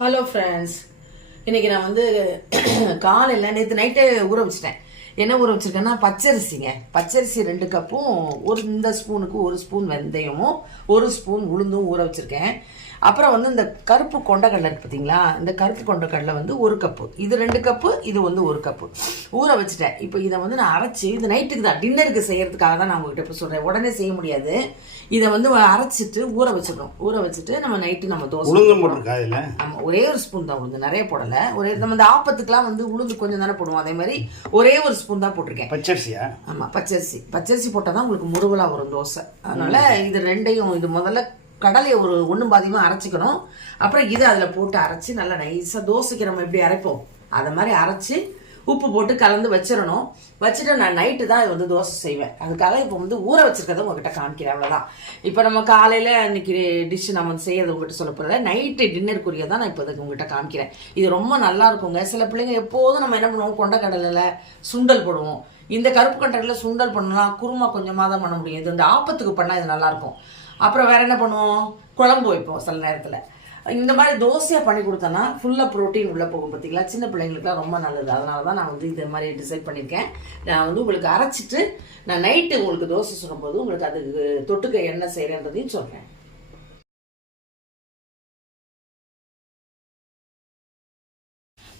Hello friends இன்னைக்கு நான் வந்து காலையில் நேற்று நைட்டே ஊற வச்சிட்டேன். என்ன ஊற வச்சிருக்கேன்னா பச்சரிசிங்க. பச்சரிசி ரெண்டு கப்பும் ஒரு இந்த ஸ்பூனுக்கு ஒரு ஸ்பூன் வெந்தயமும் ஒரு ஸ்பூன் உளுந்தும் ஊற வச்சிருக்கேன். அப்புறம் வந்து இந்த கருப்பு கொண்டக்கடலை இருக்கு பார்த்தீங்களா இந்த கருப்பு கொண்டக்கடலை வந்து ஒரு கப்பு. இது ரெண்டு கப்பு இது வந்து ஒரு கப்பு. ஊற வச்சுட்டேன். இப்போ இதை வந்து நான் அரைச்சி இது நைட்டுக்கு தான் டின்னருக்கு செய்யறதுக்காக தான் நான் உங்ககிட்ட இப்போ சொல்கிறேன் உடனே செய்ய முடியாது. இதை வந்து அரைச்சிட்டு ஊற வச்சிடணும். ஊற வச்சுட்டு நம்ம நைட்டு நம்ம தோசை உளுந்தம் போட்டிருக்கா இதுல? ஒரே ஒரு ஸ்பூன் தான் உளுந்து. நிறைய போடல. ஒரே நம்ம இந்த ஆப்பத்துக்குலாம் வந்து உளுந்து கொஞ்சம் தானே போடுவோம். அதே மாதிரி ஒரே ஒரு ஸ்பூன் தான் போட்டிருக்கேன். பச்சரிசியா ஆமா பச்சரிசி பச்சரிசி போட்டால் தான் உங்களுக்கு முருகலா வரும் தோசை. அதனால இது ரெண்டையும் இது முதல்ல கடலையை ஒரு ஒன்றும் பாதியமாக அரைச்சிக்கணும். அப்புறம் இதை அதில் போட்டு அரைச்சி நல்லா நைஸாக தோசைக்கு நம்ம எப்படி அரைப்போம்? அதை மாதிரி அரைச்சி உப்பு போட்டு கலந்து வச்சிடணும். வச்சுட்டு நான் நைட்டு தான் இது வந்து தோசை செய்வேன். அதுக்காக இப்போ வந்து ஊற வச்சிருக்கிறத உங்ககிட்ட காமிக்கிறேன் அவ்வளோதான் இப்போ நம்ம காலையில் இன்னைக்கு டிஷ் நம்ம வந்து செய்யறது உங்ககிட்ட சொல்ல போகிறத நைட்டு டின்னருக்குரிய தான் நான் இப்போ இதுக்கு உங்ககிட்ட காமிக்கிறேன். இது ரொம்ப நல்லா இருக்குங்க. சில பிள்ளைங்க எப்போதும் நம்ம என்ன பண்ணுவோம்? கொண்டக்கடலில் சுண்டல் போடுவோம். இந்த கருப்பு கண்டரில் சுண்டல் பண்ணலாம் குருமா கொஞ்சமாக தான் பண்ண முடியும். இது இந்த ஆப்பத்துக்கு பண்ணால் இது நல்லாயிருக்கும் அப்புறம் வேற என்ன பண்ணுவோம்? குழம்பு வைப்போம் சில நேரத்தில். இந்த மாதிரி தோசையாக பண்ணி கொடுத்தேன்னா ஃபுல்லாக ப்ரோட்டீன் உள்ளே போகும் பார்த்தீங்களா சின்ன பிள்ளைங்களுக்குலாம் ரொம்ப நல்லது. அதனால தான் நான் வந்து இது மாதிரி டிசைட் பண்ணியிருக்கேன். நான் வந்து உங்களுக்கு அரைச்சிட்டு நான் நைட்டு உங்களுக்கு தோசை சொல்லும்போது உங்களுக்கு அதுக்கு தொட்டுக்க என்ன செய்கிறேன்றதையும் சொல்கிறேன்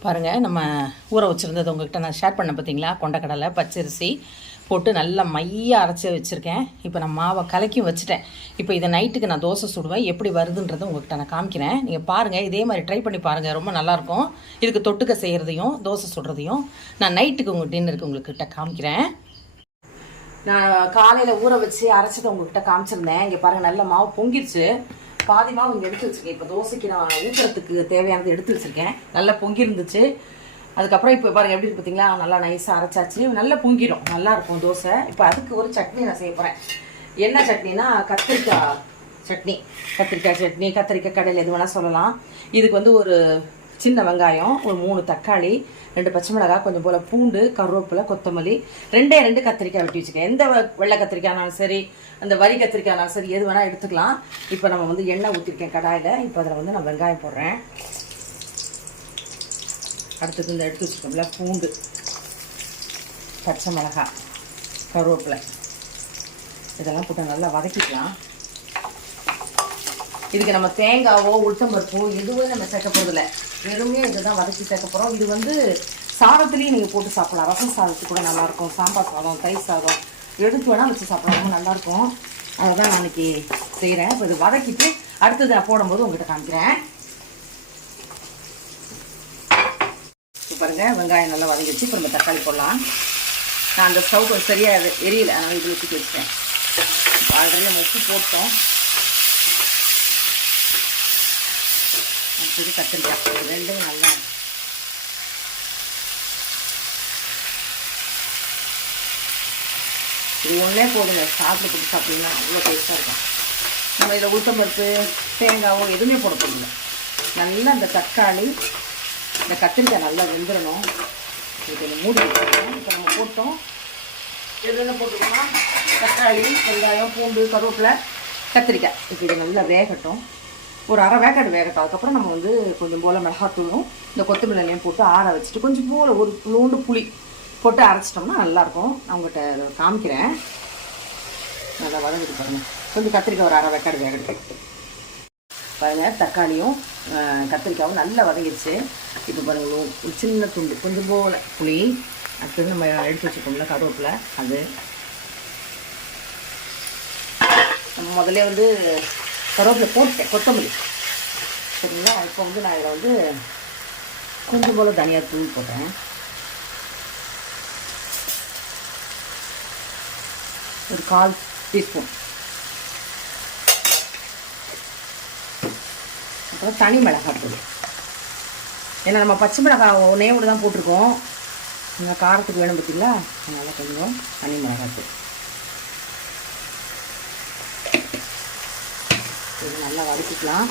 பாருங்கள் நம்ம ஊற வச்சுருந்தது உங்கள்கிட்ட நான் ஷேர் பண்ண பார்த்தீங்களா கொண்டக்கடலை பச்சரிசி போட்டு நல்லா மையாக அரைச்சி வச்சுருக்கேன். இப்போ நான் மாவை கலக்கியும் வச்சுட்டேன். இப்போ இதை நைட்டுக்கு நான் தோசை சுடுவேன். எப்படி வருதுன்றதை உங்கள்கிட்ட நான் காமிக்கிறேன். நீங்கள் பாருங்கள் இதே மாதிரி ட்ரை பண்ணி பாருங்கள் ரொம்ப நல்லாயிருக்கும் இதுக்கு தொட்டுக்க செய்கிறதையும் தோசை சுடுறதையும் நான் நைட்டுக்கு உங்கள் டின்னருக்கு உங்கள்கிட்ட காமிக்கிறேன். நான் காலையில் ஊற வச்சு அரைச்சதை உங்கள்கிட்ட காமிச்சிருந்தேன். இங்கே பாருங்கள் நல்ல மாவு பொங்கிருச்சு. பாதி மாவு இங்கே எடுத்து வச்சிருக்கேன். இப்போ தோசைக்கு நான் ஊற்றுறதுக்கு தேவையானது எடுத்து வச்சுருக்கேன். நல்லா பொங்கி இருந்துச்சு அதுக்கப்புறம் இப்போ பாருங்க எப்படி இருக்கு பார்த்தீங்களா நல்லா நைஸாக அரைச்சாச்சு. நல்லா பொங்கிடும். நல்லாயிருக்கும் தோசை. இப்போ அதுக்கு ஒரு சட்னி நான் செய்ய போகிறேன் என்ன சட்னினா கத்திரிக்காய் சட்னி. கத்திரிக்காய் சட்னி கத்திரிக்காய் கடையில் எது வேணால் சொல்லலாம். இதுக்கு வந்து ஒரு சின்ன வெங்காயம் ஒரு மூணு தக்காளி ரெண்டு பச்சை மிளகாய் கொஞ்சம் போல் பூண்டு கருவேப்பிலை கொத்தமல்லி ரெண்டே ரெண்டு கத்திரிக்காய் வெட்டி வச்சுக்கேன். எந்த வெள்ளை கத்திரிக்காய்னாலும் சரி அந்த வரி கத்திரிக்காய்னாலும் சரி எது வேணால் எடுத்துக்கலாம். இப்போ நம்ம வந்து எண்ணெய் ஊற்றிருக்கேன் கடாயில். இப்போ அதில் வந்து நான் வெங்காயம் போடுறேன். அடுத்தது இந்த எடுத்து வச்சுக்கோங்கள பூண்டு பச்சை மிளகாய் கருவேப்பிலை. இதெல்லாம் போட்டு நல்லா வதக்கிக்கலாம். இதுக்கு நம்ம தேங்காவோ உளுத்தம்பருப்போ எதுவும் நம்ம சேர்க்க போகிறதில்ல வெறுமே இதுதான் வதக்கி சேர்க்க போகிறோம் இது வந்து சாதத்துலேயும் நீங்கள் போட்டு சாப்பிடலாம். ரசம் சாதத்துக்கு கூட நல்லாயிருக்கும். சாம்பார் சாதம் தயிர் சாதம் எடுத்து வேணால் வச்சு சாப்பிடலாம். ரொம்ப நல்லாயிருக்கும். அதை தான் நான் இன்னைக்கு செய்கிறேன் இப்போ இது வதக்கிட்டு அடுத்தது போடும்போது உங்ககிட்ட காமிக்கிறேன். பாருங்கள் வெங்காயம் நல்லா வதங்கிடுச்சு. இப்போ நம்ம தக்காளி போடலாம். நான் அந்த ஸ்டவ் சரியாக எரியலை. அதனால் இதில் ஊற்றி வச்சுட்டேன் ஆல்ரெடி நம்ம உப்பு போட்டோம். அடுத்தது கத்திரிக்காய். ரெண்டும் நல்லா இது ஒன்றே போடுங்க. சாப்பிட்டு போட்டு சாப்பிட்டீங்கன்னா அவ்வளோ டேஸ்ட்டாக இருக்கும். நம்ம இதில் உளுத்தம்பருப்பு தேங்காவோ எதுவுமே போட போதில்லை நல்லா இந்த தக்காளி இந்த கத்திரிக்காய் நல்லா வெந்துடணும் இது மூடி இப்போ நம்ம போட்டோம். எதுவும் என்ன தக்காளி வெங்காயம் பூண்டு கருவேப்பிலை கத்திரிக்காய். இப்போ இது நல்லா வேகட்டும். ஒரு அரை வேக்காடு வேகட்டும். அதுக்கப்புறம் நம்ம வந்து கொஞ்சம் போல் மிளகாத்தூளும் இந்த கொத்தமல்லியும் போட்டு ஆற வச்சுட்டு கொஞ்சம் போல் ஒரு நூண்டு புளி போட்டு அரைச்சிட்டோம்னா நல்லாயிருக்கும். அவங்ககிட்ட அதை காமிக்கிறேன். நல்லா வதங்கிட்டு பாருங்க. கொஞ்சம் கத்திரிக்காய் ஒரு அரை வேக்காடு வேகட்டும். பாருங்கள் தக்காளியும் கத்திரிக்காயும் நல்லா வதங்கிடுச்சு இப்போ பாருங்கள் ஒரு சின்ன துண்டு கொஞ்சம் போல் புளி. அடுத்தது நம்ம எடுத்து வச்சுக்கோம்ல கருவேப்பில் அது. நம்ம முதல்ல வந்து கருவேப்பிலை போட்டேன் கொத்தமல்லி. சரிங்களா? இப்போ வந்து நான் இதில் வந்து கொஞ்சம் போல் தனியாக தூள் போட்டேன். ஒரு கால் டீஸ்பூன். அப்புறம் தனி மிளகா தூள். ஏன்னா நம்ம பச்சை மிளகாய் ஒன்றே ஒன்று தான் போட்டிருக்கோம். நீங்கள் காரத்துக்கு வேணும் பார்த்தீங்களா? அதனால் கொஞ்சம் தனி மிளகாய் இது நல்லா வதக்கிக்கலாம்.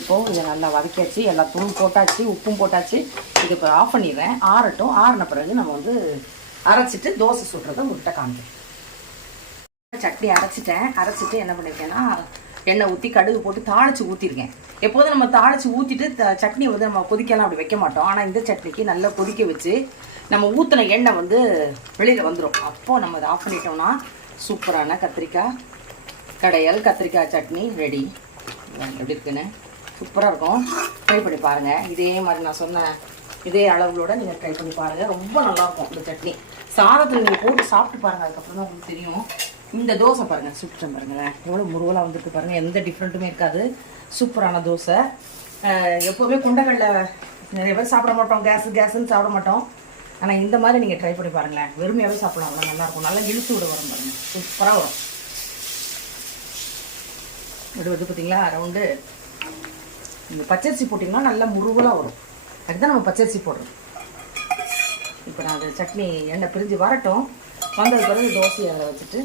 இப்போது இதை நல்லா வதக்கியாச்சு எல்லா தூள் போட்டாச்சு உப்பும் போட்டாச்சு. இது இப்போ ஆஃப் பண்ணிடுறேன். ஆறட்டும். ஆறின பிறகு நம்ம வந்து அரைச்சிட்டு தோசை சுடுறதை உங்கள்கிட்ட காமிக்கிறேன். சட்னி அரைச்சிட்டேன். அரைச்சிட்டு என்ன பண்ணியிருக்கேன்னா எண்ணெய் ஊற்றி கடுகு போட்டு தாளிச்சு ஊற்றிருக்கேன் எப்போதும் நம்ம தாளிச்சு ஊற்றிட்டு த- சட்னி வந்து நம்ம கொதிக்கலாம் அப்படி வைக்க மாட்டோம். ஆனால் இந்த சட்னிக்கு நல்லா கொதிக்க வச்சு நம்ம ஊற்றின எண்ணெய் வந்து வெளியில் வந்துடும் அப்போது நம்ம அதை ஆஃப் பண்ணிட்டோம்னா சூப்பரான கத்திரிக்காய் கடையல் கத்திரிக்காய் சட்னி ரெடி எப்படி இருக்குன்னு? சூப்பராக இருக்கும். ட்ரை பண்ணி பாருங்கள் இதே மாதிரி நான் சொன்ன இதே அளவுகளோட நீங்கள் ட்ரை பண்ணி பாருங்கள் ரொம்ப நல்லாயிருக்கும் இந்த சட்னி. சாதத்தில் நீங்கள் போட்டு சாப்பிட்டு பாருங்கள் அதுக்கப்புறம் தான் உங்களுக்கு தெரியும். இந்த தோசை பாருங்கள் சுட்டுறேன் பாருங்களேன். எவ்வளோ முருகலாக வந்துட்டு பாருங்கள் எந்த டிஃப்ரெண்ட்டுமே இருக்காது. சூப்பரான தோசை. எப்போவுமே கொண்டக்கடலை நிறைய பேர் சாப்பிட மாட்டோம் கேஸ் கேஸுன்னு சாப்பிட மாட்டோம். ஆனால் இந்த மாதிரி நீங்கள் ட்ரை பண்ணி பாருங்களேன். வெறுமையாகவே சாப்பிடலாம் அவ்வளோ நல்லாயிருக்கும் நல்லா இழுத்து விட வரும் பாருங்கள் சூப்பராக வரும். இது வந்து பார்த்தீங்களா ரவுண்டு இந்த பச்சரிசி போட்டிங்கன்னா நல்லா முருகலாக வரும். அதுதான் நம்ம பச்சரிசி போடுறோம். இப்போ நான் அது சட்னி எண்ணெய் பிரிஞ்சு வரட்டும். வந்தது பிறகு தோசையை அதில் வச்சுட்டு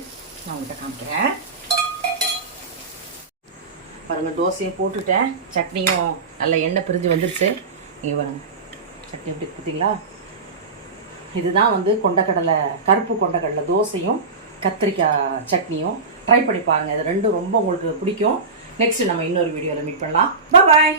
நான் உங்கள்கிட்ட காமிக்கிறேன். பாருங்கள் தோசையை போட்டுட்டேன். சட்னியும் நல்ல எண்ணெய் பிரிஞ்சு வந்துருச்சு. இங்கே பாருங்க சட்னி எப்படி பார்த்தீங்களா இதுதான் வந்து கொண்டக்கடலை கருப்பு கொண்டக்கடலை தோசையும் கத்திரிக்காய் சட்னியும். ட்ரை பண்ணி பாருங்கள் இது ரெண்டும் ரொம்ப உங்களுக்கு பிடிக்கும். நெக்ஸ்ட் நம்ம இன்னொரு வீடியோவில் மீட் பண்ணலாம். பாய்